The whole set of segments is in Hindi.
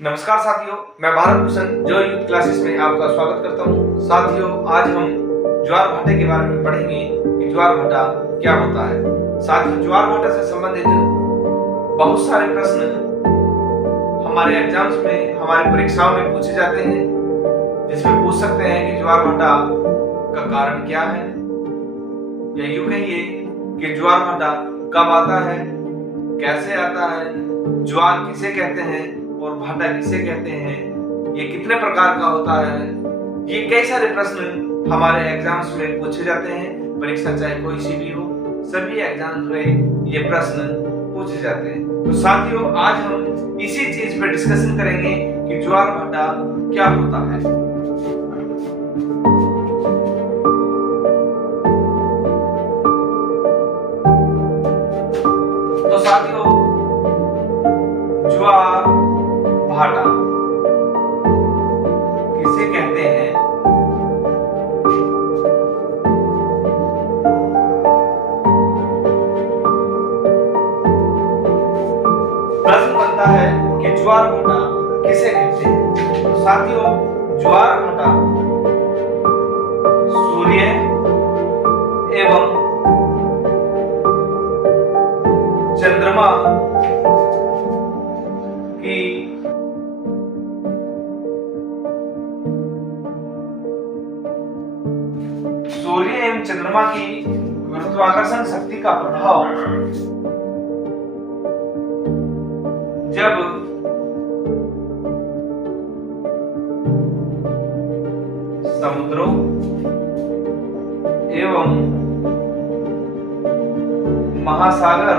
नमस्कार साथियों, मैं भारत भूषण जो यूथ क्लासेस में आपका स्वागत करता हूं। साथियों, आज हम ज्वार भाटे के बारे में पढ़ेंगे कि ज्वार भाटा क्या होता है। साथियों, ज्वार भाटा से संबंधित बहुत सारे प्रश्न हमारे एग्जाम्स में, हमारी परीक्षाओं में पूछे जाते हैं, जिसमें पूछ सकते हैं कि ज्वार भाटा का कारण क्या है, या यूं कहिए कि ज्वार भाटा कब आता है, कैसे आता है, ज्वार किसे कहते हैं और भाटा किसे कहते हैं, ये कितने प्रकार का होता है। ये कई सारे प्रश्न हमारे एग्जाम्स में पूछे जाते हैं। परीक्षा चाहे कोई सी भी हो, सभी एग्जाम्स में ये प्रश्न पूछे जाते हैं। तो साथियों, आज हम इसी चीज पे डिस्कशन करेंगे कि ज्वार भाटा क्या होता है। तो साथियों, ज्वार भाटा किसे कहते हैं? प्रश्न बनता है कि ज्वार भाटा किसे कहते हैं। तो साथियों, ज्वार भाटा सूर्य एवं चंद्रमा की सूर्य एवं चंद्रमा की गुरुत्वाकर्षण शक्ति का प्रभाव जब समुद्रों एवं महासागर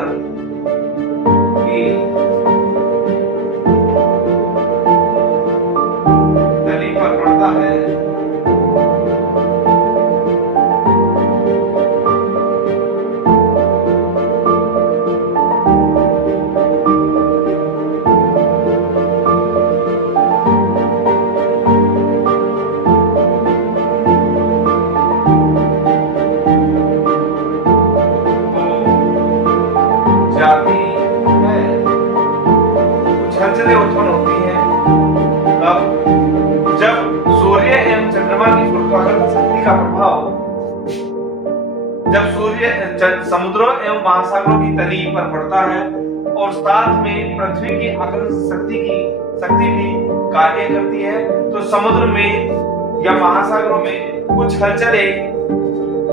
की तली पर पड़ता है, जाती है, कुछ हलचलें उत्पन्न होती हैं। अब जब सूर्य एवं चंद्रमा की गुरुत्वाकर्षण शक्ति का प्रभाव जब सूर्य समुद्रों एवं महासागरों की तली पर पड़ता है और साथ में पृथ्वी की आकर्षण शक्ति भी कार्य करती है, तो समुद्र में या महासागरों में कुछ हलचलें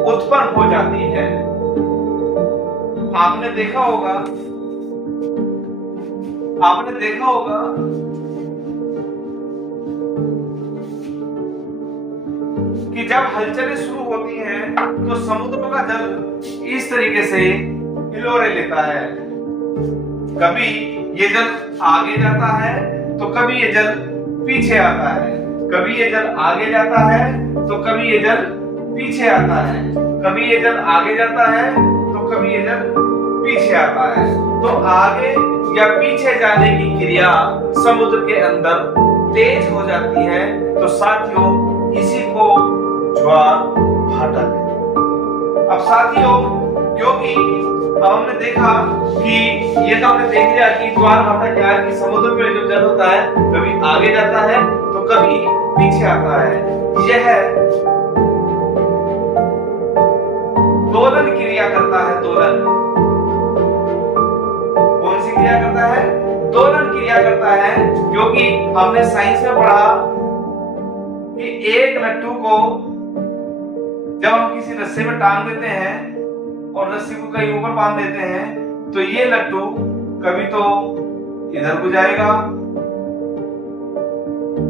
उत्पन्न हो जाती है। आपने देखा होगा कि जब हलचलें शुरू होती हैं तो समुद्र का जल इस तरीके से हिलोरे लेता है। कभी ये जल आगे जाता है तो कभी ये जल पीछे आता है, कभी ये जल आगे जाता है तो कभी ये जल पीछे आता है, कभी ये जल आगे जाता है तो कभी ये जल पीछे आता है। तो आगे या पीछे जाने की क्रिया समुद्र के अंदर तेज हो जाती है। तो साथियों, इसी को ज्वार भाटा कहते हैं। अब साथियों, क्योंकि अब हमने देखा कि ये तो हमने देख लिया कि ज्वार भाटा क्या है, कि समुद्र में जो जल होता है कभी आगे जाता है तो कभी पीछे आता है। यह दोलन क्रिया करता है। दोलन कौन सी क्रिया करता है? दोलन क्रिया करता है। क्योंकि हमने साइंस में पढ़ा कि एक लट्टू को जब हम किसी रस्से में टांग देते हैं और रस्सी को कहीं ऊपर बांध देते हैं, तो ये लट्टू कभी तो इधर को जाएगा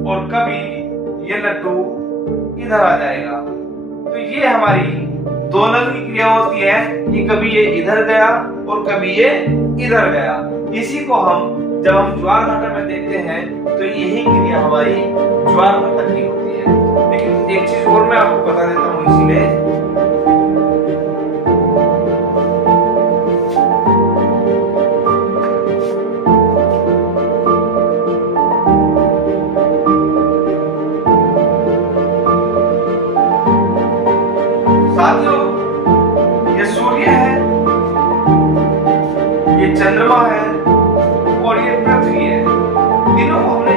और कभी ये लट्टू इधर आ जाएगा। तो ये हमारी दोलन की क्रिया होती है कि कभी ये इधर गया और कभी ये इधर गया। इसी को जब हम ज्वार भाटा में देखते हैं तो यही क्रिया हमारी ज्वार भाटा की होती है। लेकिन एक चीज और मैं आपको बता देता हूँ इसी में, साथियों, ये सूर्य है, ये चंद्रमा है और ये पृथ्वी है। तीनों को हमने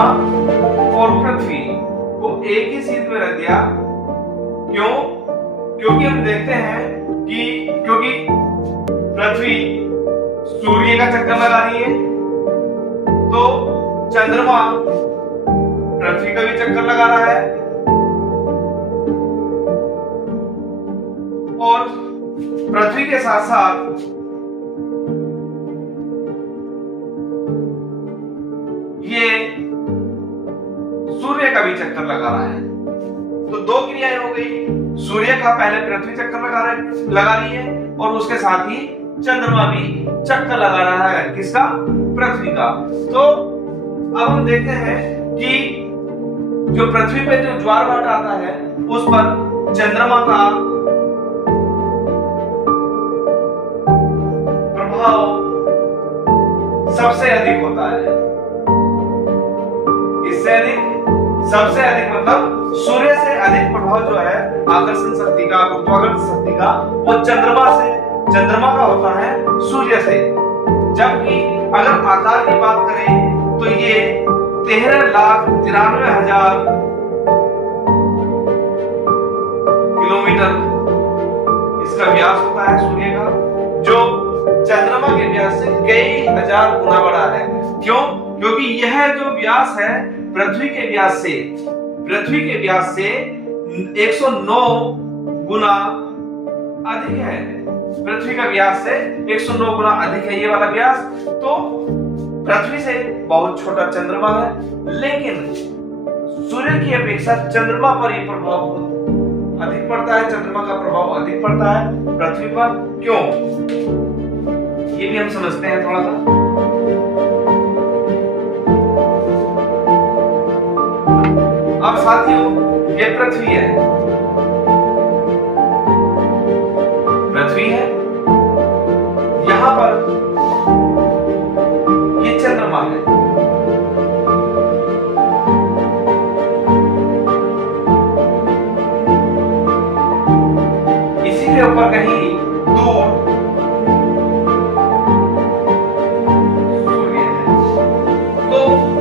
चंद्रमा और पृथ्वी को एक ही सीध में रख दिया। क्यों? क्योंकि हम देखते हैं कि क्योंकि पृथ्वी सूर्य का चक्कर लगा रही है, तो चंद्रमा पृथ्वी का भी चक्कर लगा रहा है, और पृथ्वी के साथ साथ ये सूर्य का भी चक्कर लगा रहा है। तो दो क्रियाएं हो गई, सूर्य का पहले पृथ्वी चक्कर लगा रही है, और उसके साथ ही चंद्रमा भी चक्कर लगा रहा है। किसका? पृथ्वी का। तो अब हम देखते हैं कि जो पृथ्वी पे जो ज्वार भाटा आता है उस पर चंद्रमा का प्रभाव सबसे अधिक होता है। इससे अधिक, सबसे अधिक मतलब सूर्य से अधिक प्रभाव जो है आकर्षण शक्ति का, गुरुत्वाकर्षण शक्ति का, वो चंद्रमा का होता है सूर्य से। जबकि अगर आकार की बात करें तो ये 13,93,000 किलोमीटर इसका व्यास होता है सूर्य का, जो चंद्रमा के व्यास से कई हजार गुना बड़ा है। क्यों? क्योंकि यह जो व्यास है पृथ्वी के व्यास से 109 गुना अधिक है। पृथ्वी का व्यास से 109 गुना अधिक है ये वाला व्यास। तो पृथ्वी से बहुत छोटा चंद्रमा है, लेकिन सूर्य की अपेक्षा चंद्रमा पर ये प्रभाव अधिक पड़ता है, चंद्रमा का प्रभाव अधिक पड़ता है पृथ्वी पर। क्यों? ये भी हम समझते हैं थोड़ा सा। अब साथियों, ये पृथ्वी है, यहां पर ये चंद्रमा है। इसी के ऊपर कहीं दूर सूर्य है। तो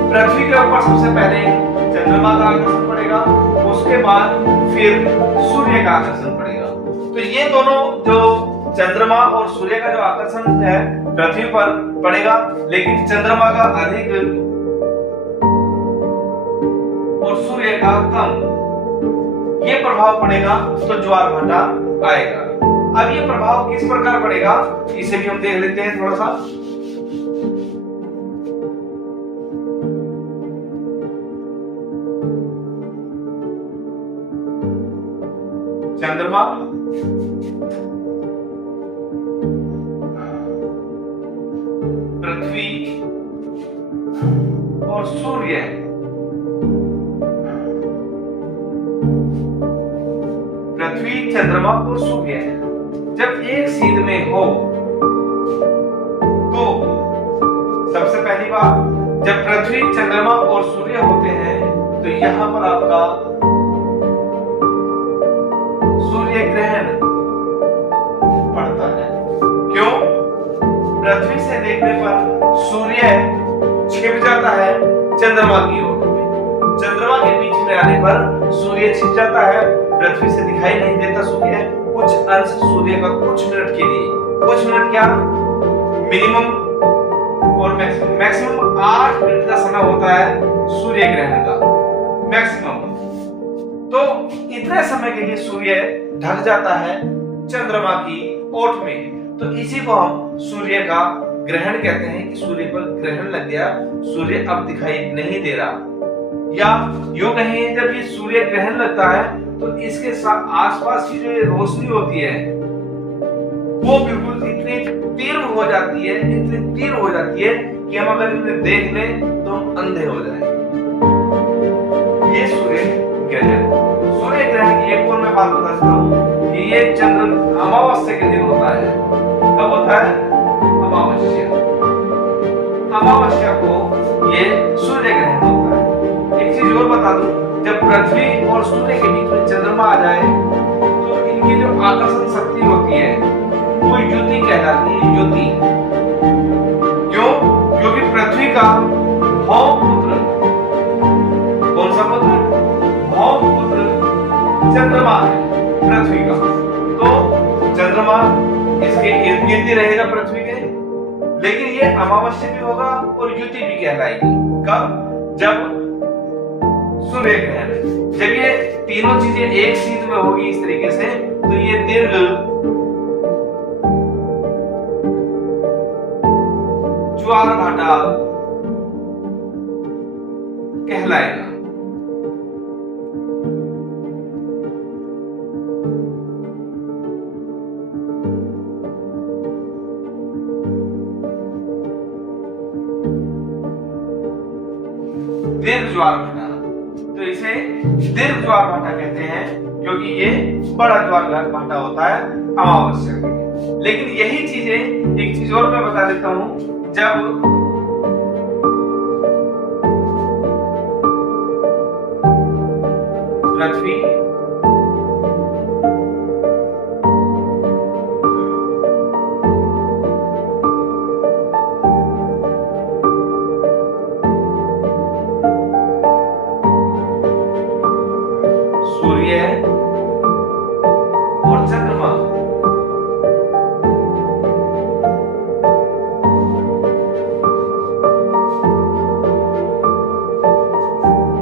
पृथ्वी के ऊपर सबसे पहले चंद्रमा का आकर्षण पड़ेगा, उसके बाद फिर सूर्य का आकर्षण पड़ेगा। तो ये दोनों जो चंद्रमा और सूर्य का जो आकर्षण है पृथ्वी पर पड़ेगा, लेकिन चंद्रमा का अधिक और सूर्य का कम, ये प्रभाव पड़ेगा तो ज्वार भाटा आएगा। अब ये प्रभाव किस प्रकार पड़ेगा इसे भी हम देख लेते हैं थोड़ा सा। चंद्रमा पृथ्वी और सूर्य, पृथ्वी चंद्रमा और सूर्य जब एक सीध में हो तो सबसे पहली बात, जब पृथ्वी चंद्रमा और सूर्य होते हैं तो यहां पर आपका सूर्य ग्रहण पड़ता है। क्यों? पृथ्वी से देखने पर सूर्य छिप जाता है चंद्रमा की ओर में, चंद्रमा के बीच में आने पर सूर्य छिप जाता है, पृथ्वी से दिखाई नहीं देता सूर्य। कुछ अंश सूर्य का कुछ मिनट के लिए, कुछ मिनट क्या, मिनिमम और मैक्सिमम 8 मिनट का समय होता है सूर्य ग्रहण का, मैक्सिमम। तो इतने समय के लिए सूर्य ढक जाता है चंद्रमा की ओट में, तो इसी को हम सूर्य का ग्रहण कहते हैं कि सूर्य पर ग्रहण लग गया, सूर्य अब दिखाई नहीं दे रहा। या यूं कहें, जब ये सूर्य ग्रहण लगता है तो इसके साथ आसपास की जो रोशनी होती है वो बिल्कुल इतनी तीव्र हो जाती है, इतनी तीव्र हो जाती है कि हम अगर इन्हें देख लें तो हम अंधे हो जाएंगे। ये सूर्य ग्रहण, सूर्य ग्रहण की एक और मैं बात बता देता हूँ कि ये चंद्र अमावस्या के दिन होता है। कब होता है? अमावस्या। अमावस्या को ये सूर्य ग्रहण होता है। एक चीज और बता दूं, जब पृथ्वी और सूर्य के बीच में चंद्रमा आ जाए तो इनकी जो आकर्षण शक्ति होती है वो युति कहलाती है, युति। क्यों? क्योंकि पृथ्वी का भौमपुत्र युति भी कहलाएगी। कब? जब सूर्य ग्रहण, जब ये तीनों चीजें एक सीध में होगी इस तरीके से, तो ये दीर्घ ज्वार भाटा कहलाएगा। दीर्घ ज्वार भाटा, तो इसे दीर्घ ज्वार भाटा कहते हैं क्योंकि ये बड़ा ज्वार भाटा होता है अमावस्या में। लेकिन यही चीजें एक चीज और मैं बता देता हूं, जब पृथ्वी सूर्य और चंद्रमा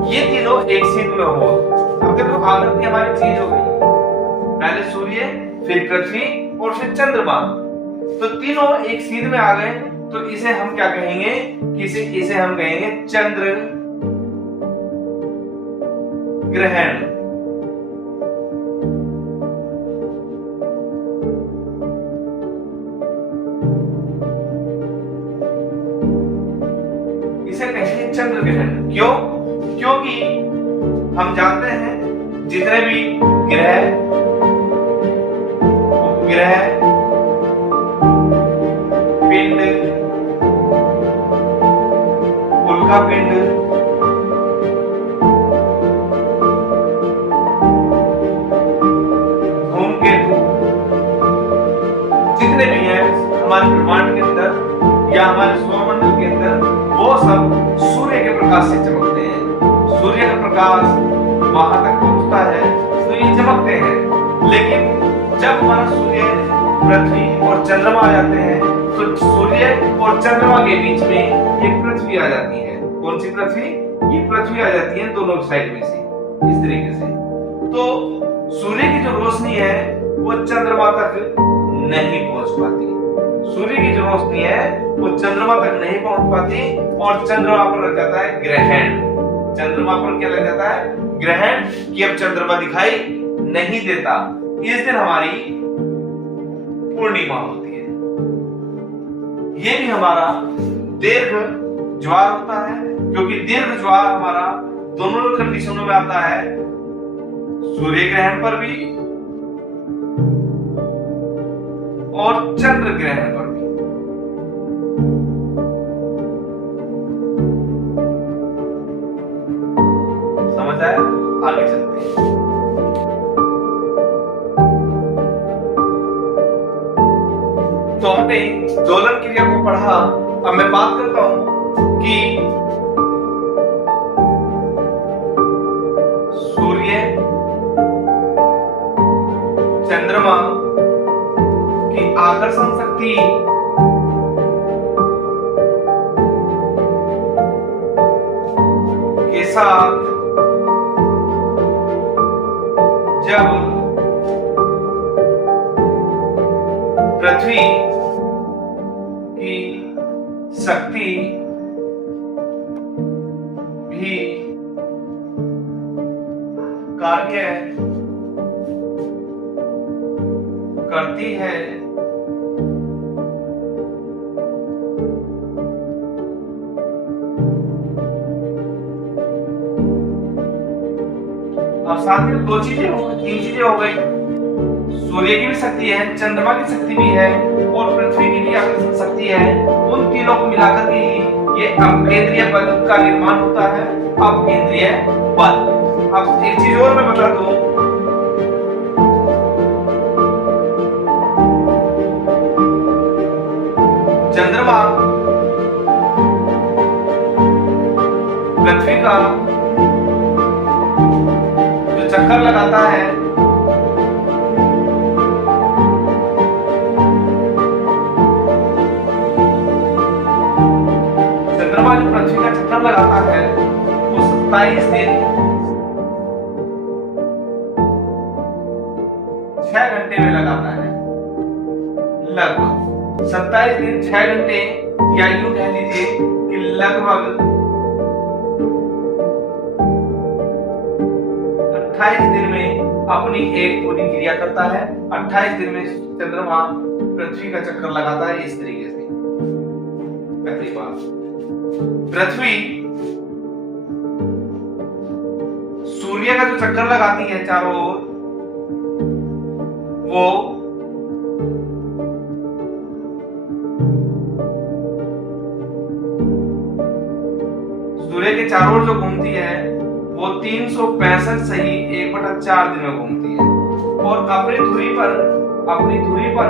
ये तीनों एक सीध में हो। अब देखो आकृति हमारी चेंज हो गई, पहले सूर्य, फिर पृथ्वी और फिर चंद्रमा, तो तीनों एक सीध में आ गए। तो इसे हम क्या कहेंगे कि इसे हम कहेंगे चंद्र ग्रहण। इसे कहेंगे चंद्र ग्रहण। क्यों? क्योंकि हम जानते हैं जितने भी ग्रह, उपग्रह, पिंड, उल्कापिंड, धूमकेतु, जितने भी हैं हमारे ब्रह्मांड के अंदर या हमारे सौरमंडल के अंदर, वो सब सूर्य के प्रकाश से चमकते हैं। सूर्य का प्रकाश वहां तक पहुंचता है तो ये चमकते हैं। लेकिन जब हमारा सूर्य, पृथ्वी और चंद्रमा आ जाते हैं तो सूर्य और चंद्रमा के बीच में एक पृथ्वी आ जाती है। कौन सी पृथ्वी? ये पृथ्वी आ जाती है दोनों साइड में से, इस तरीके से। तो सूर्य की जो रोशनी है वो चंद्रमा तक नहीं पहुंच पाती। सूर्य की जो रोशनी है वो चंद्रमा तक नहीं पहुंच पाती और चंद्रमा पर लग जाता है ग्रहण। चंद्रमा पर क्या लग जाता है? ग्रहण, कि अब चंद्रमा दिखाई नहीं देता। इस दिन हमारी पूर्णिमा होती है। ये भी हमारा दीर्घ ज्वार होता है क्योंकि दीर्घ ज्वार हमारा दोनों कंडीशनों में आता है, सूर्य ग्रहण पर भी और चंद्र ग्रहण पर भी। समझ आया? आगे चलते हैं। तो हमने दोलन क्रिया को पढ़ा। अब मैं बात करता हूं कि सूर्य, चंद्रमा की आकर्षण शक्ति के साथ जब पृथ्वी की शक्ति भी कार्य करती है और साथ में दो चीजें हो, तीन चीजें हो गई। सूर्य की भी शक्ति है, चंद्रमा की शक्ति भी है और पृथ्वी की भी आकर्षण शक्ति है। उन तीनों को मिलाकर के ही ये अपकेंद्रीय बल का निर्माण होता है। अपकेंद्रीय बल। अब एक चीज और मैं बता दूं, चंद्रमा पृथ्वी का जो चक्कर लगाता है चंद्रमा चंद्रमा जो पृथ्वी का चक्कर लगाता है वो 27 दिन 6 घंटे में लगाता है। लगभग 27 दिन 6 घंटे, या यूं कह लीजिए कि लगभग 28 दिन में अपनी एक पूरी क्रिया करता है। 28 दिन में चंद्रमा पृथ्वी का चक्कर लगाता है इस तरीके से। पहली बात, पृथ्वी सूर्य का जो चक्कर लगाती है चारों ओर, वो सूर्य के चारों ओर जो घूमती है वो 365 से ही 1/4 दिन में घूमती है। और अपनी धुरी पर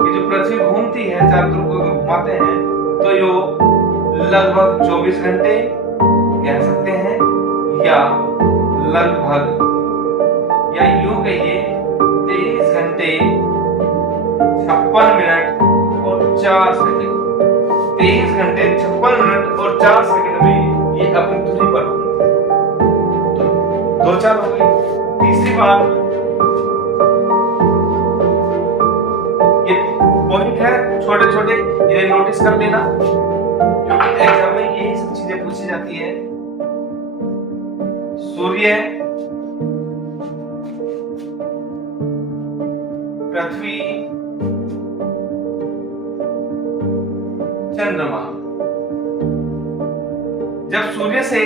ये जो पृथ्वी घूमती है, चारों तरफ घुमाते हैं, तो यो लगभग 24 घंटे कह सकते हैं, या लगभग, या यूं कहिए 23 घंटे 56 मिनट और 4 सेकंड। 23 घंटे 56 मिनट और 4 सेकंड में ये अपनी धुरी पर घूमती है। तो 2 4 हो गई। तीसरी बात, ये पॉइंट है छोटे छोटे, इन्हें नोटिस कर लेना, क्योंकि एग्जाम में यही सब चीजें पूछी जाती है। सूर्य, पृथ्वी, चंद्रमा। जब सूर्य से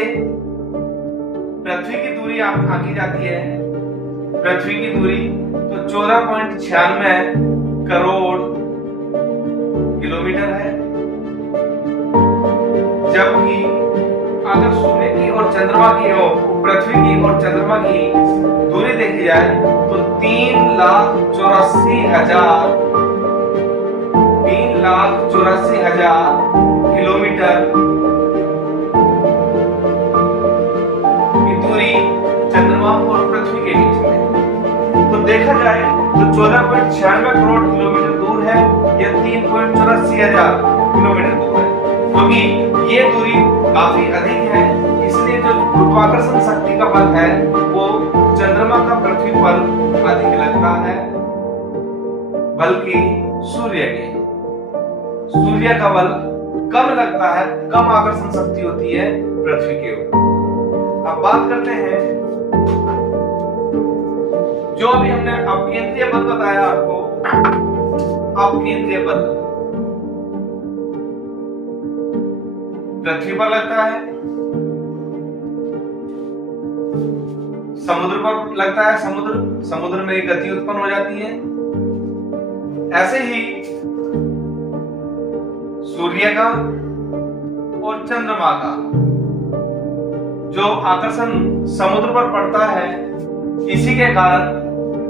पृथ्वी की दूरी आंकी जाती है, पृथ्वी की दूरी तो 14.96 करोड़ किलोमीटर है। जबकि अगर सूर्य की और चंद्रमा की हो, पृथ्वी की और चंद्रमा की दूरी देखी जाए तो 3,84,000 किलोमीटर की दूरी चंद्रमा और पृथ्वी के बीच में। तो देखा जाए तो 14.96 करोड़ किलोमीटर दूर है, या 3,84,000 किलोमीटर दूर है। क्योंकि ये दूरी काफी अधिक है, इसलिए जो गुरुत्वाकर्षण शक्ति का बल है वो चंद्रमा का पृथ्वी पर अधिक लगता है, बल्कि सूर्य का बल कम लगता है, कम आकर्षण शक्ति होती है पृथ्वी के ऊपर। अब बात करते हैं, जो अभी हमने अपकेंद्रीय बल बताया आपको, अपकेंद्रीय बल पृथ्वी पर लगता है, समुद्र पर लगता है, समुद्र में गति उत्पन्न हो जाती है। ऐसे ही सूर्य का और चंद्रमा का जो आकर्षण समुद्र पर पड़ता है, इसी के कारण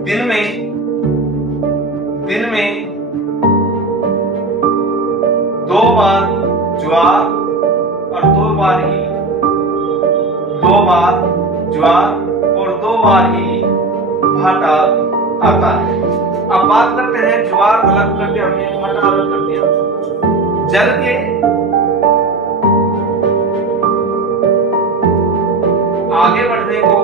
दिन में 2 बार ज्वार और 2 बार ही भाटा आता है। अब बात करते हैं, ज्वार अलग कर दिया हमने, भाटा अलग कर दिया। जल के आगे बढ़ने को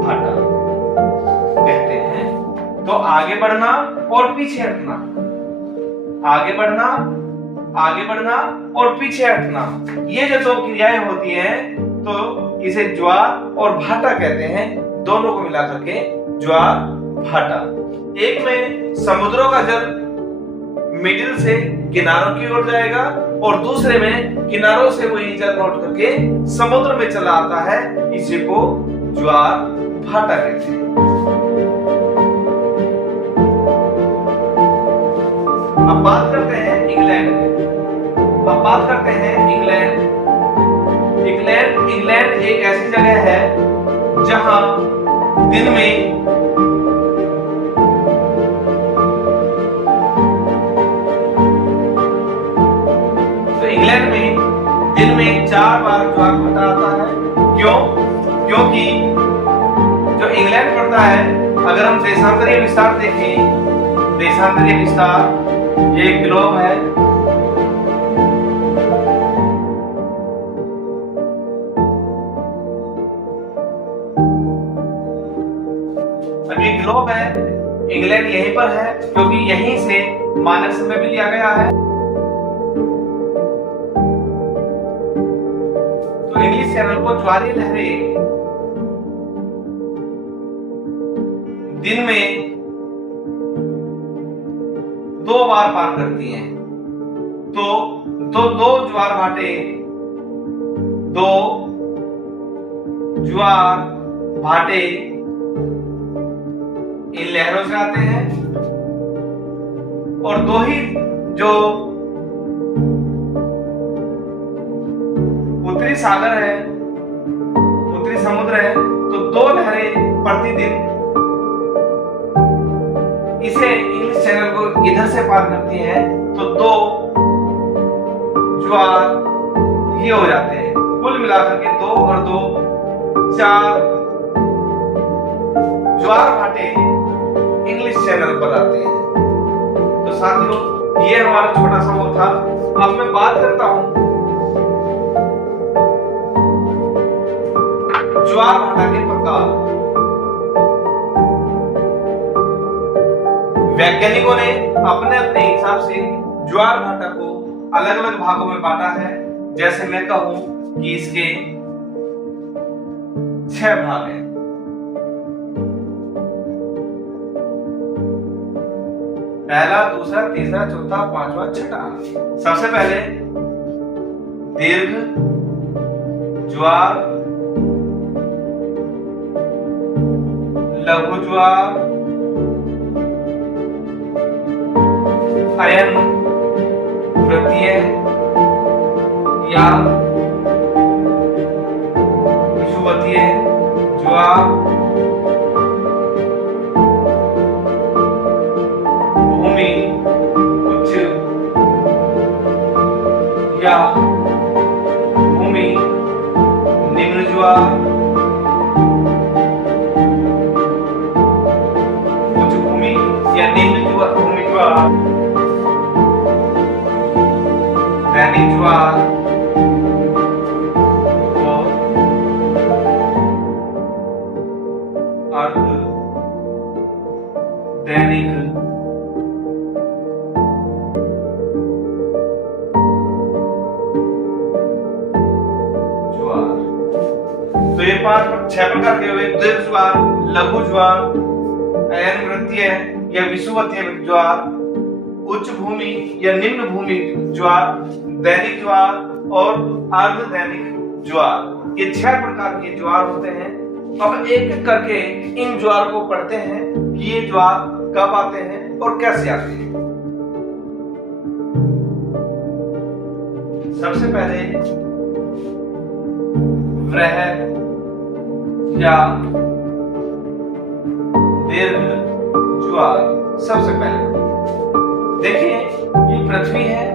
भाटा कहते हैं। तो आगे बढ़ना और पीछे हटना, आगे बढ़ना और पीछे हटना, ये जो 2 क्रियाएं होती हैं, तो इसे ज्वार और भाटा कहते हैं। दोनों को मिलाकर के ज्वार भाटा। एक में समुद्रों का जल मिडिल से किनारों की ओर जाएगा, और दूसरे में किनारों से वही जल लौट करके समुद्र में चला आता है, इसी को ज्वार भाटा कहते हैं। अब बात करते हैं इंग्लैंड एक ऐसी जगह है जहां दिन में तो इंग्लैंड में दिन में 4 बार ज्वार भाटा आता है। क्यों? क्योंकि जो इंग्लैंड पड़ता है, अगर हम देशांतरीय विस्तार देखें, देशांतरीय विस्तार ये ग्लोब है, अब ये ग्लोब है, इंग्लैंड यहीं पर है क्योंकि यहीं से मानक समय भी लिया गया है। तो इंग्लिश चैनल को ज्वारीय लहरें दिन में 2 बार पार करती हैं। तो दो ज्वार भाटे इन लहरों से आते हैं, और 2 ही जो उत्तरी सागर है, उत्तरी समुद्र है, तो 2 लहरें प्रतिदिन इसे इंग्लिश चैनल को इधर से पार करती हैं, तो 2 ज्वार ये हो जाते हैं। कुल मिलाकर के 2 और 2 4 ज्वार भाटे इंग्लिश चैनल पर आते हैं। तो साथियों, ये हमारा छोटा सा वो था। अब मैं बात करता हूं ज्वार भाटा के प्रकार। वैज्ञानिकों ने अपने अपने हिसाब से ज्वार भाटा को अलग अलग भागों में बांटा है। जैसे मैं कहूं कि इसके 6 भाग हैं। पहला, दूसरा, तीसरा, चौथा, पांचवा, छठा। सबसे पहले दीर्घ ज्वार, लघु ज्वार, अयन वृत्तीय या विषुवतीय ज्वार, भूमि उच्च या भूमि निम्न ज्वार, उच्च भूमि या निम्न भूमि ज्वार, दैनिक ज्वार और अर्ध दैनिक ज्वार। तो ये 6 प्रकार के हुए। दीर्घ ज्वार, लघु ज्वार, अयन वृत्तीय या विषुवतीय ज्वार, उच्च भूमि या निम्न भूमि ज्वार, दैनिक ज्वार और अर्ध दैनिक ज्वार। ये 6 प्रकार के ज्वार होते हैं। अब एक एक करके इन ज्वार को पढ़ते हैं कि ये ज्वार कब आते हैं और कैसे आते हैं। सबसे पहले वृहद या दीर्घ ज्वार। सबसे पहले देखिए, ये पृथ्वी है,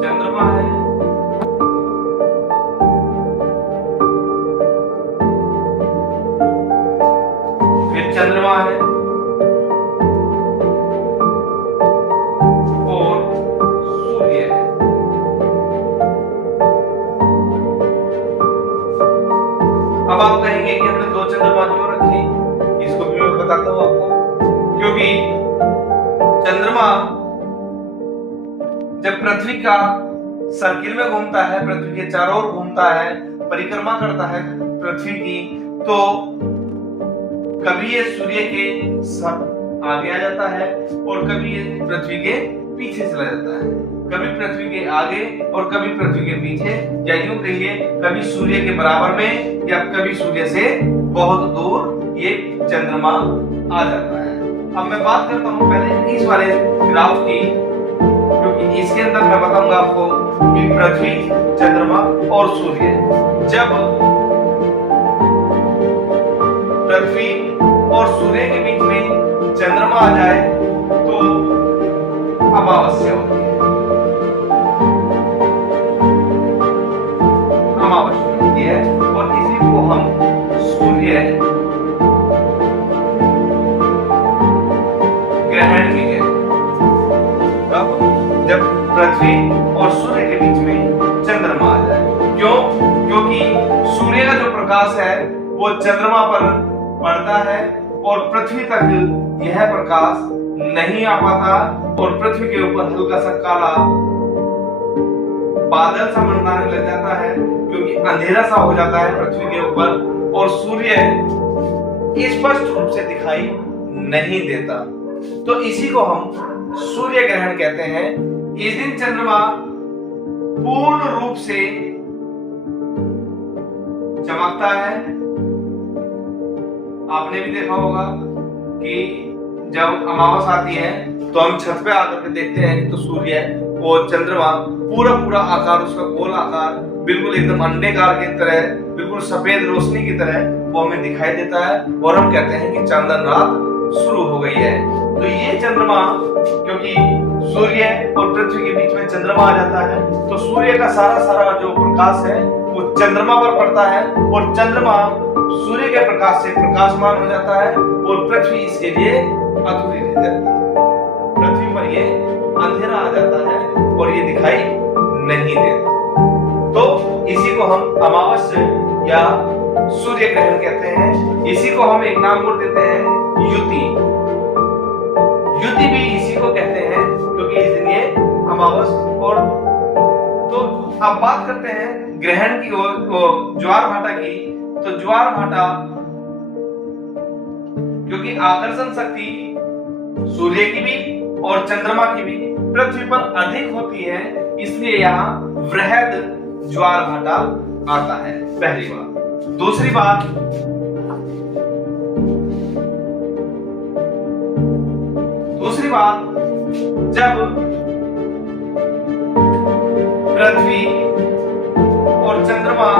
चंद्रमा है, फिर चंद्रमा है और सूर्य है। अब आप कहेंगे कि हमने 2 चंद्रमा क्यों रखे? इसको भी मैं बताता हूं आपको। क्योंकि चंद्रमा जब पृथ्वी का सर्किल में घूमता है, पृथ्वी के चारों ओर घूमता है, परिक्रमा करता है पृथ्वी की, तो कभी ये सूर्य के आगे आ जाता है और कभी ये पृथ्वी के पीछे चला जाता है। कभी पृथ्वी के आगे और कभी पृथ्वी के पीछे, या यूं कहिए कभी सूर्य के बराबर में या कभी सूर्य से बहुत दूर ये चंद्रमा आ जाता है। अब मैं बात करता हूं पहले इस वाले ग्राफ की, क्योंकि इसके अंदर मैं बताऊंगा आपको कि पृथ्वी, चंद्रमा और सूर्य, जब पृथ्वी और सूर्य के बीच में चंद्रमा आ जाए तो अमावस्या होती है। अमावस्या में होती है और इसी को हम सूर्य ग्रहण भी कहते हैं। कब? जब पृथ्वी और सूर्य के बीच में चंद्रमा आ जाए। क्यों? क्योंकि सूर्य का जो प्रकाश है वो चंद्रमा पर पड़ता है और पृथ्वी तक यह प्रकाश नहीं आ पाता और पृथ्वी के ऊपर हल्का सा काला बादल सा मंडराने लग जाता है, क्योंकि अंधेरा सा हो जाता है पृथ्वी के ऊपर और सूर्य स्पष्ट रूप से दिखाई नहीं देता। तो इसी को हम सूर्य ग्रहण कहते हैं। इस दिन चंद्रमा पूर्ण रूप से चमकता है। आपने भी देखा होगा कि जब अमावस आती है तो हम छत पे आकर के देखते हैं तो सूर्य और चंद्रमा पूरा पूरा आकार, उसका गोल आकार बिल्कुल एकदम अंडाकार की तरह, बिल्कुल सफेद रोशनी की तरह वो हमें दिखाई देता है और हम कहते हैं कि चांदन रात शुरू हो गई है। तो ये चंद्रमा, क्योंकि सूर्य और पृथ्वी के बीच में चंद्रमा आ जाता है तो सूर्य का सारा जो प्रकाश है वो चंद्रमा पर पड़ता है और चंद्रमा सूर्य के प्रकाश से प्रकाशमान हो जाता है और पृथ्वी इसके लिए अधूरी रह जाती है। पृथ्वी पर ये अंधेरा आ जाता है और ये दिखाई नहीं देता। तो इसी को हम अमावस्या या सूर्य ग्रहण कहते हैं। इसी को हम एक नाम और देते हैं युति। युति भी इसी को कहते हैं क्योंकि इस दिन ये अमावस। और तो अब बात करते हैं ग्रहण की और ज्वार भाटा की। तो ज्वार भाटा क्योंकि आकर्षण शक्ति सूर्य की भी और चंद्रमा की भी पृथ्वी पर अधिक होती है, इसलिए यहाँ वृहद ज्वार भाटा आता है। पहली बात। दूसरी बात, जब पृथ्वी और चंद्रमा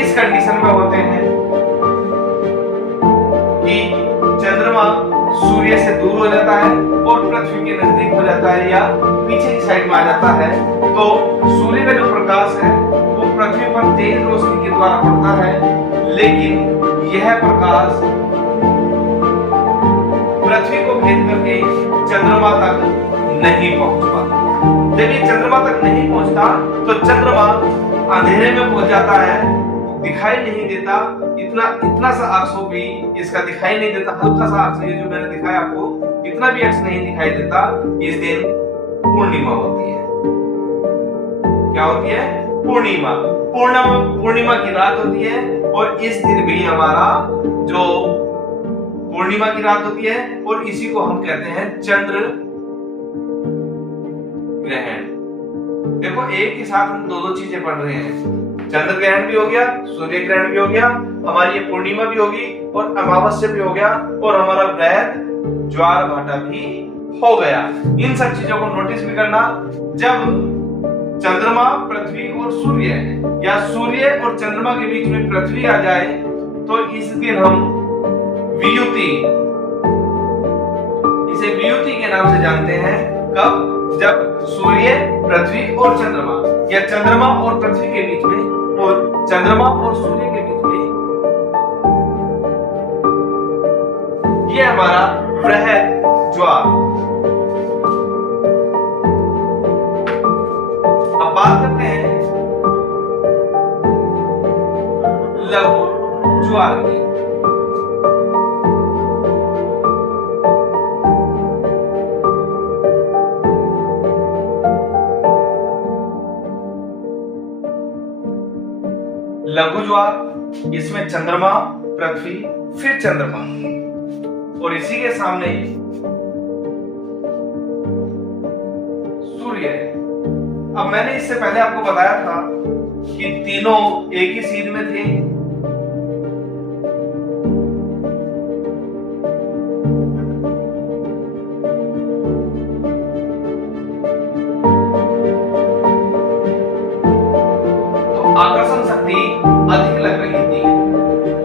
इस कंडीशन में होते हैं कि चंद्रमा सूर्य से दूर हो जाता है और पृथ्वी के नजदीक हो जाता है या पीछे की साइड में आ जाता है, तो सूर्य का जो प्रकाश है वो पृथ्वी पर तेज रोशनी के द्वारा पड़ता है, लेकिन यह प्रकाश पृथ्वी को भेद करके चंद्रमा तक नहीं पहुंच पाता। जब ये चंद्रमा तक नहीं पहुंचता तो चंद्रमा अंधेरे में पहुंच जाता है, दिखाई नहीं देता। इतना सा अक्ष हो भी इसका दिखाई नहीं देता, हल्का सा अक्ष ये जो मैंने दिखाया आपको, इतना भी अक्ष नहीं दिखाई देता। इस दिन पूर्णिमा होती है। क्या होती है? पूर्णिमा। पूर्णिमा की रात होती है और इस दिन भी हमारा जो पूर्णिमा की रात होती है और इसी को हम कहते हैं चंद्र ग्रहण। देखो एक ही साथ हम दो चीजें पढ़ रहे हैं, चंद्र ग्रहण भी हो गया, सूर्य ग्रहण भी हो गया, हमारी ये पूर्णिमा भी होगी और अमावस्या भी हो गया और हमारा वृहद ज्वार भाटा भी हो गया। इन सब चीजों को नोटिस भी करना। जब चंद्रमा, पृथ्वी और सूर्य या सूर्य और चंद्रमा के बीच में पृथ्वी आ जाए तो इस दिन हम वियुति, इसे वियुति के नाम से जानते हैं। कब? जब सूर्य, पृथ्वी और चंद्रमा या चंद्रमा और पृथ्वी के बीच में और चंद्रमा और सूर्य के बीच में, ये हमारा वृहद ज्वार। अब बात करते हैं लघु ज्वार की। लघु ज्वार, इसमें चंद्रमा, पृथ्वी, फिर चंद्रमा और इसी के सामने सूर्य है। अब मैंने इससे पहले आपको बताया था कि तीनों एक ही सीध में थे। आकर्षण शक्ति अधिक लग रही थी,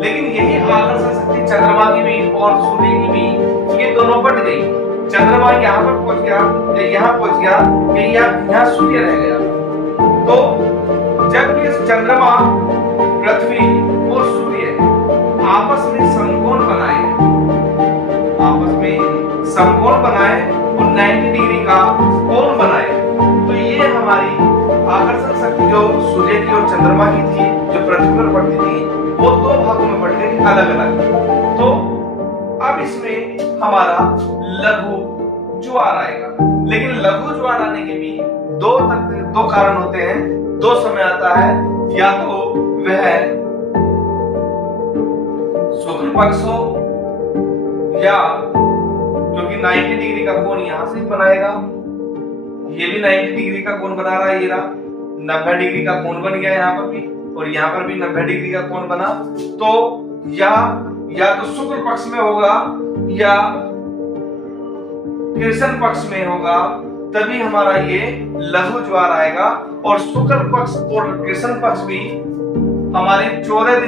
लेकिन यही आकर्षण शक्ति चंद्रमा की भी और सूर्य की भी, ये दोनों बढ़ गई। चंद्रमा यहाँ पर पहुंच गया या यहाँ पहुंच गया कि ये यहाँ सूर्य रह गया। तो जब ये चंद्रमा, पृथ्वी और सूर्य आपस में समकोण बनाए और 90 डिग्री का कोण बनाए, तो ये हमारी आकर्षण शक्ति जो सूर्य की और चंद्रमा की थी, जो पृथ्वी पर पड़ती थी, वो दो भागों में बढ़ गई, अलग अलग। तो अब इसमें हमारा लघु ज्वार आएगा। लेकिन लघु ज्वार आने के भी दो कारण होते हैं, दो समय आता है। या तो वह शुक्ल पक्ष हो, या क्योंकि 90 डिग्री का कोण यहां से बनाएगा, ये भी 90 डिग्री का कोण बना रहा है, ये रहा 90 डिग्री का कोण बन गया यहाँ पर भी, और यहाँ पर भी 90 डिग्री का कोण बना। तो या तो शुक्ल पक्ष में होगा या कृष्ण पक्ष में होगा, तभी हमारा ये लघु ज्वार आएगा। और शुक्ल पक्ष और कृष्ण पक्ष भी हमारे 14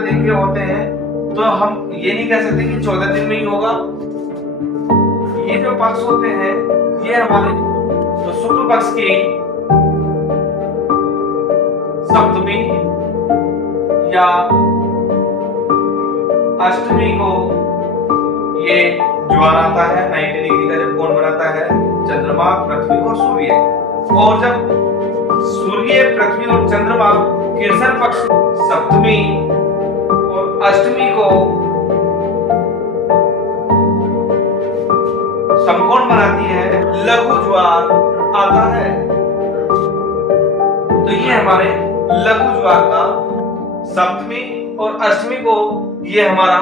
दिन के होते हैं। तो हम ये नहीं कह सकते कि 14 दिन में ही होगा। ये जो पक्ष होते हैं ये हमारे, तो शुक्ल पक्ष की सप्तमी या अष्टमी को ये ज्वार आता है। 90 डिग्री का जब कोण बनाता है चंद्रमा, पृथ्वी और सूर्य, और जब सूर्य, पृथ्वी और चंद्रमा कृष्ण पक्ष सप्तमी और अष्टमी को समकोण बनाती है, लघु ज्वार आता है। तो ये हमारे लघु ज्वार का सप्तमी और अष्टमी को ये हमारा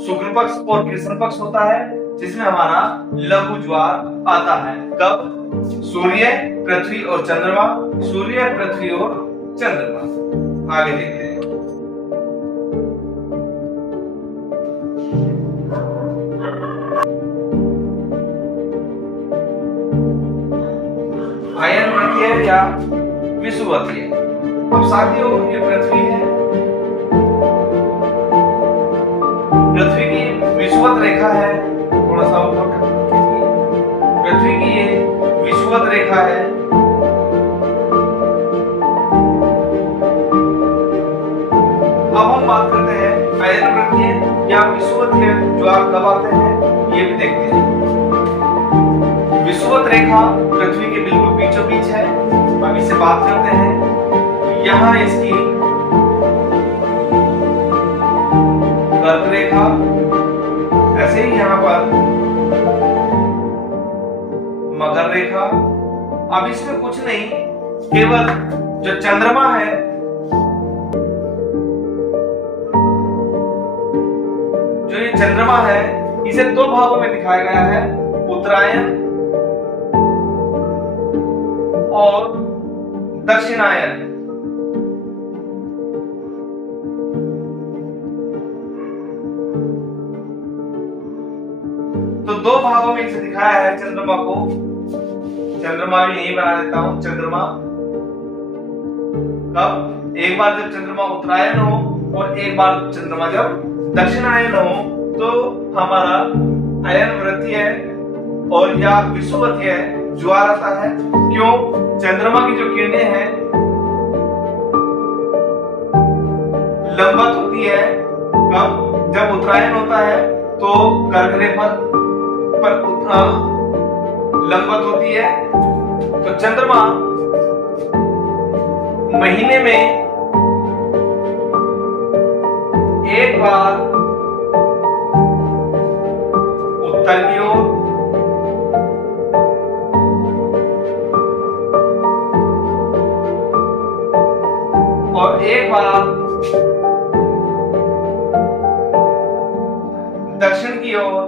शुक्ल पक्ष और कृष्ण पक्ष होता है, जिसमें हमारा लघु ज्वार आता है। कब? सूर्य, पृथ्वी और चंद्रमा, सूर्य, पृथ्वी और चंद्रमा। आगे देखते हैं। अयनवृत्तीय या विषुवतीय। अब साथियों, ये पृथ्वी है, पृथ्वी की विषुवत रेखा है, थोड़ा सा ऊपर पृथ्वी की ये विषुवत रेखा है। अब हम बात करते हैं अयनवृत्तीय या विषुवतीय ज्वार कब आते हैं, ये भी देखते हैं। विषुवत रेखा पृथ्वी के बिल्कुल बीचों बीच है। अब इससे बात करते हैं। यहाँ इसकी कर्क रेखा, ऐसे ही यहाँ पर मकर रेखा। अब इसमें कुछ नहीं, केवल जो चंद्रमा है, जो ये चंद्रमा है, इसे दो भागों में दिखाया गया है, उत्तरायण और दक्षिणायन। तो दो भागों में इसे दिखाया है चंद्रमा को। चंद्रमा भी यही बना देता हूं। चंद्रमा कब? एक बार जब चंद्रमा उत्तरायण हो और एक बार चंद्रमा जब दक्षिणायन हो, तो हमारा अयनवृत्तीय और या विषुवतीय ज्वार आता है। क्यों? चंद्रमा की जो किरणें हैं लंबवत होती है। कब? जब उत्तरायण होता है तो कर्क रेखा पर लंबवत होती है। तो चंद्रमा महीने में एक बार उत्तर की ओर और एक बार दक्षिण की ओर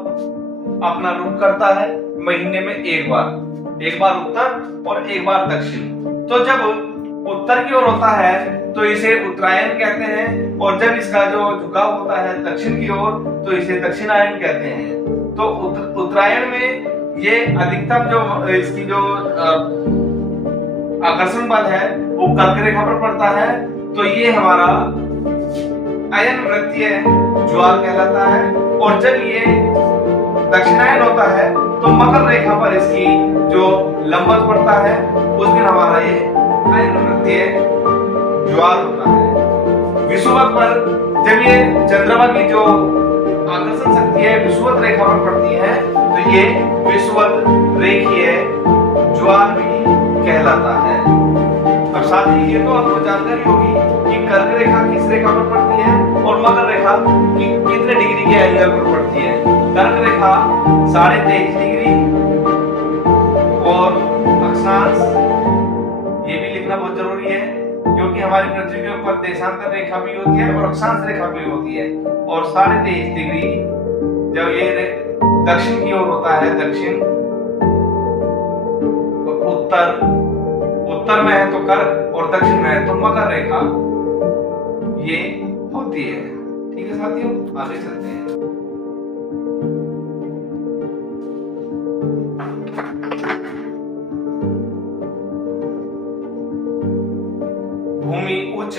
अपना रुख करता है। महीने में एक बार उत्तर और एक बार दक्षिण। तो जब उत्तर की ओर होता है तो इसे उत्तरायण कहते हैं, और जब इसका जो झुकाव होता है दक्षिण की ओर तो इसे दक्षिणायन कहते हैं। तो उत्तरायण में ये अधिकतम जो इसकी जो आकर्षण बल है वो कर्क रेखा पर पड़ता है। तो ये हमारा अयनवृत्तीय ज्वार कहलाता है। और जब ये दक्षिणायन होता है तो मकर रेखा पर इसकी जो लंबवत पड़ता है उस दिन हमारा ये नृत्य ज्वार होता है। विषुवत पर जब ये चंद्रमा की जो आकर्षण शक्ति है विषुवत रेखा पर पड़ती है तो ये विषुवत रेखीय ज्वार भी कहलाता है। अब साथ ही ये तो आपको जानकारी होगी कि कर्क रेखा किस रेखा पर पड़ती है और मकर रेखा कितने डिग्री के एंगल पर पड़ती है। कर्क रेखा 23.5 डिग्री और अक्षांश, ये भी लिखना बहुत जरूरी है क्योंकि हमारी पृथ्वी के ऊपर देशांतर रेखा भी होती है और अक्षांश रेखा भी होती है। और 23.5 डिग्री जब ये दक्षिण की ओर होता है, दक्षिण तो उत्तर में है तो कर्क और दक्षिण में है तो मकर रेखा ये होती है। ठीक है साथियों, आगे चलते हैं। भूमि उच्च,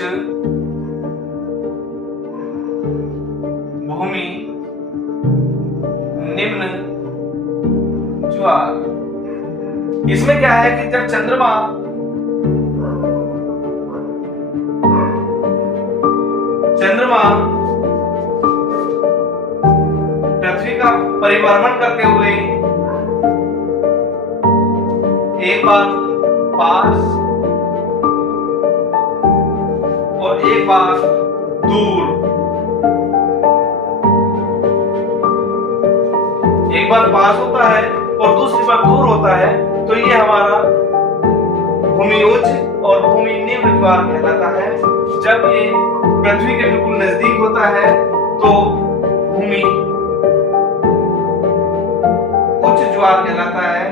भूमि निम्न ज्वार। इसमें क्या है कि जब चंद्रमा पृथ्वी का परिभ्रमण करते हुए एक बार पास और एक बार दूर, एक बार पास होता है और दूसरी बार दूर होता है तो ये हमारा भूमि उच्च और भूमि निम्न ज्वार कहलाता है। जब ये पृथ्वी के बिल्कुल नजदीक होता है तो भूमि उच्च ज्वार कहलाता है,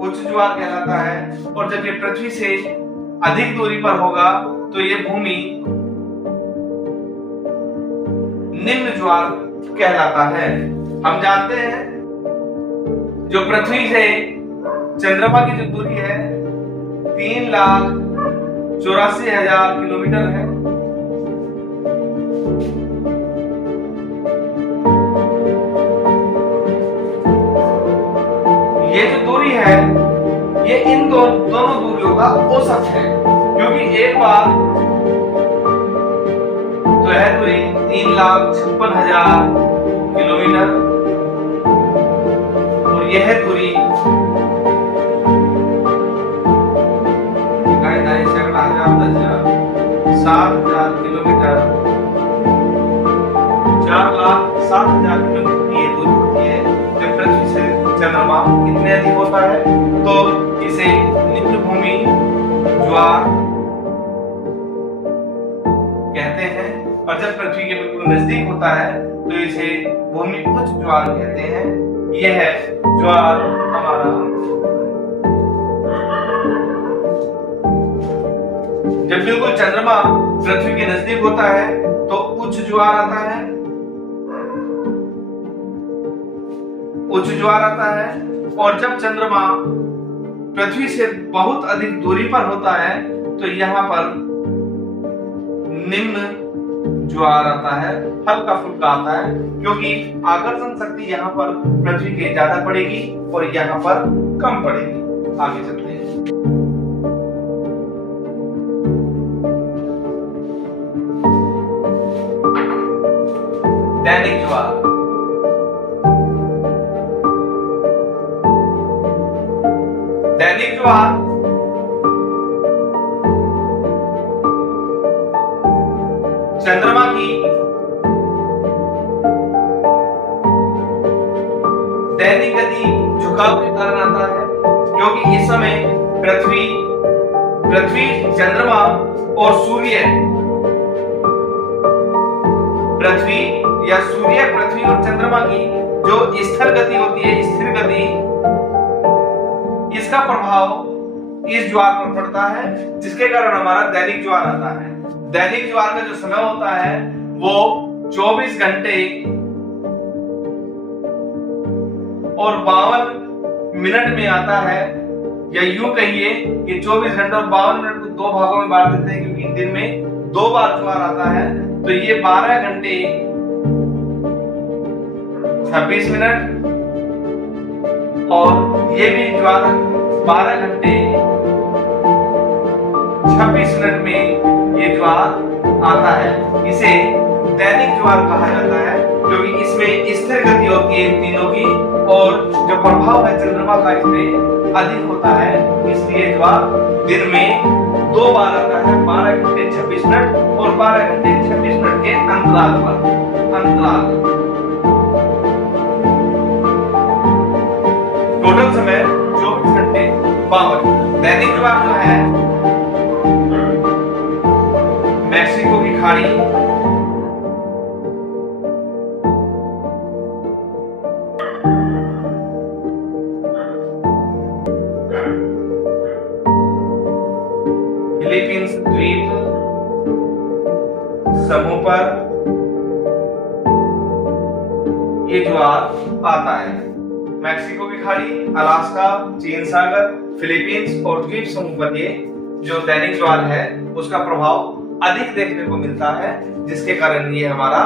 उच्च ज्वार कहलाता है। और जब ये पृथ्वी से अधिक दूरी पर होगा तो ये भूमि निम्न ज्वार कहलाता है। हम जानते हैं जो पृथ्वी से चंद्रमा की जो दूरी है 3,84,000 किलोमीटर है। ये जो दूरी है ये इन दोनों दूरियों का औसत है क्योंकि एक बार तो है दूरी 3,56,000 किलोमीटर और यह दूरी 7,000 किलोमीटर, 4,07,000 किलोमीटर की ये दूरी होती है। जब पृथ्वी से चंद्रमा कितने अधिक होता है तो इसे निम्न भूमि ज्वार कहते हैं और जब पृथ्वी के बिल्कुल नजदीक होता है तो इसे भूमि उच्च ज्वार कहते हैं। यह है ज्वार हमारा। जब बिल्कुल चंद्रमा पृथ्वी के नजदीक होता है तो उच्च ज्वार आता है, उच्च ज्वार आता है। और जब चंद्रमा पृथ्वी से बहुत अधिक दूरी पर होता है तो यहाँ पर निम्न ज्वार आता है, हल्का फुल्का आता है क्योंकि आकर्षण शक्ति यहाँ पर पृथ्वी के ज्यादा पड़ेगी और यहाँ पर कम पड़ेगी। आगे चलते हैं। दैनिक ज्वार। दैनिक ज्वार चंद्रमा की दैनिक गति झुकाव के कारण आता है क्योंकि इस समय पृथ्वी चंद्रमा और सूर्य, पृथ्वी या सूर्य, पृथ्वी और चंद्रमा की जो स्थिर गति होती है, स्थिर गति, इसका प्रभाव इस ज्वार पर पड़ता है जिसके कारण हमारा दैनिक ज्वार आता है। दैनिक ज्वार का जो समय होता है वो 24 घंटे और 52 मिनट में आता है, या यूं कहिए कि 24 घंटे और 52 मिनट को दो भागों में बांट देते हैं क्योंकि दिन में 2 बार ज्वार आता है। तो ये 12 घंटे 26 मिनट, और ये भी ज्वार 12 घंटे 26 मिनट में ये ज्वार आता है। इसे दैनिक ज्वार कहा जाता है, क्योंकि इसमें स्थिर गति होती है इन तीनों की, और जो प्रभाव है चंद्रमा का इसमें अधिक होता है, इसलिए ज्वार दिन में 2 बार आता है, 12 घंटे 26 मिनट और 12 घंटे 26 मिनट के अंतराल पर। टोटल समय 24 घंटे 52। दैनिक ज्वार जो है मैक्सिको की खाड़ी, फिलीपींस द्वीप समूह पर ये ज्वार आता है। मैक्सिको की खाड़ी, अलास्का, चीन सागर, फिलीपींस और द्वीप समूह पर ये जो दैनिक ज्वार है उसका प्रभाव अधिक देखने को मिलता है, जिसके कारण ये हमारा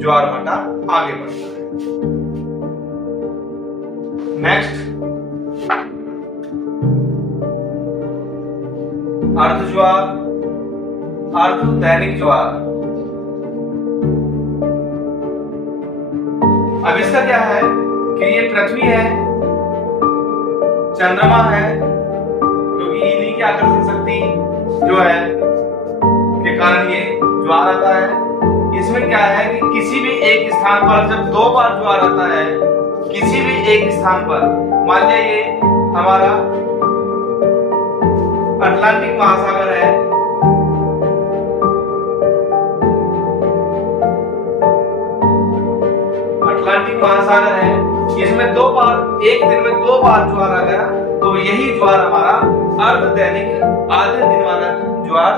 ज्वार भाटा आगे बढ़ता है। नेक्स्ट, अर्ध ज्वार, अर्ध दैनिक ज्वार। अब इसका क्या है कि ये पृथ्वी है, चंद्रमा है, क्योंकि इन्हीं की आकर्षण शक्ति जो है के कारण ये ज्वार आता है। इसमें क्या है कि किसी भी एक स्थान पर जब 2 बार ज्वार आता है, किसी भी एक स्थान पर, मान लिया ये हमारा अटलांटिक महासागर है, अटलांटिक महासागर है, इसमें 2 बार, एक दिन में 2 बार ज्वार आ गया, तो यही ज्वार हमारा अर्ध दैनिक आधे दिन वाला ज्वार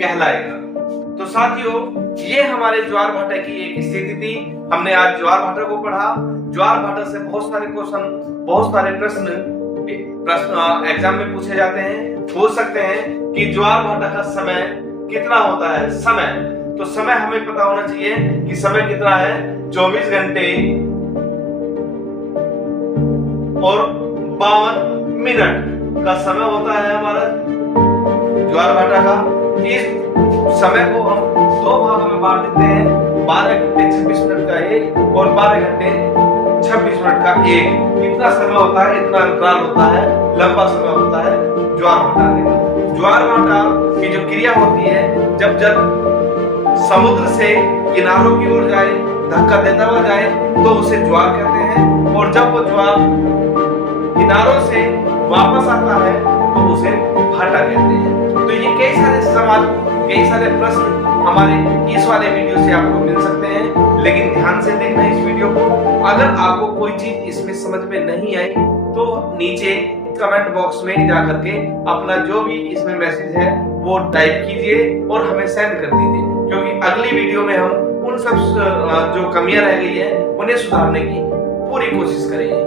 कहलाएगा। तो साथियों, ये हमारे ज्वार भाटा की एक स्थिति थी। हमने आज ज्वार भाटा को पढ़ा। ज्वार भाटा से बहुत सारे क्वेश्चन, बहुत सारे प्रश्न एग्जाम में पूछे जाते हैं। पूछ सकते हैं कि ज्वार भाटा का समय कितना होता है। समय, तो समय हमें पता होना चाहिए कि समय कितना है, 24 घंटे और 52 मिनट का समय होता है हमारा ज्वार भाटा का। इस समय को हम 2 भागों में बांट देते हैं, 12 घंटे 26 मिनट का एक और 12 घंटे 26 मिनट का एक। इतना समय होता है, इतना अंतराल होता है, लंबा समय होता है ज्वार भाटा का। ज्वार भाटा की जो क्रिया होती है, जब जब समुद्र से किनारों की ओर जाए, धक्का देता हुआ जाए, तो उसे ज्वार कहते हैं, और जब वो ज्वार किनारों से वापस आता है तो उसे भाटा कहते हैं। तो ये कई सारे सवाल, कई सारे प्रश्न हमारे इस वाले वीडियो से आपको मिल सकते हैं, लेकिन ध्यान से देखना इस वीडियो को। अगर आपको कोई चीज इसमें समझ में नहीं आई तो नीचे कमेंट बॉक्स में जाकर के अपना जो भी इसमें मैसेज है वो टाइप कीजिए और हमें सेंड कर दीजिए, क्योंकि अगली वीडियो में हम उन सब जो कमियां रह गई है उन्हें सुधारने की पूरी कोशिश करेंगे।